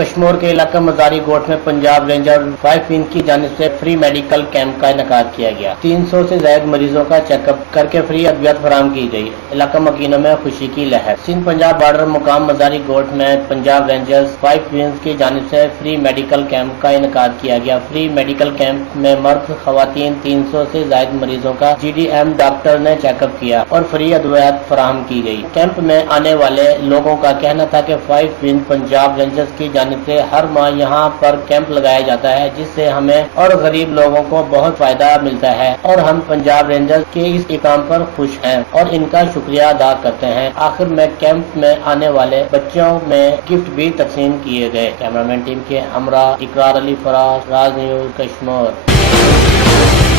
कश्मीर के इलाका मजारी गोट में पंजाब रेंजर 5 विंग की जानिब से फ्री मेडिकल कैंप का इनेकाद किया गया। 300 से ज्यादा मरीजों का चेकअप करके फ्री अद्वियत फराहम की गई। इलाका मकीनों में खुशी की लहर। सिंध पंजाब बॉर्डर मुकाम मजारी गोट में पंजाब रेंजर्स 5 विंग की जानिब से फ्री मेडिकल कैंप का इनेकाद किया गया। फ्री मेडिकल कैंप में मर्द खवातीन 300 से ज्यादा मरीजों का GDM डॉक्टर ने चेकअप किया और फ्री अद्वियत फराहम की गई। कैंप में आने वाले लोगों का कहना था कि 5 विंग पंजाब रेंजर्स की जानिब से हर माह यहाँ पर कैंप लगाया जाता है, जिससे हमें और गरीब लोगों को बहुत फायदा मिलता है और हम पंजाब रेंजर्स के इस इकाम पर खुश हैं और इनका शुक्रिया अदा करते हैं। आखिर में कैंप में आने वाले बच्चों में गिफ्ट भी तकसीम किए गए। कैमरामैन टीम के हमरा इकरार अली फराज, राज न्यूज कश्मीर।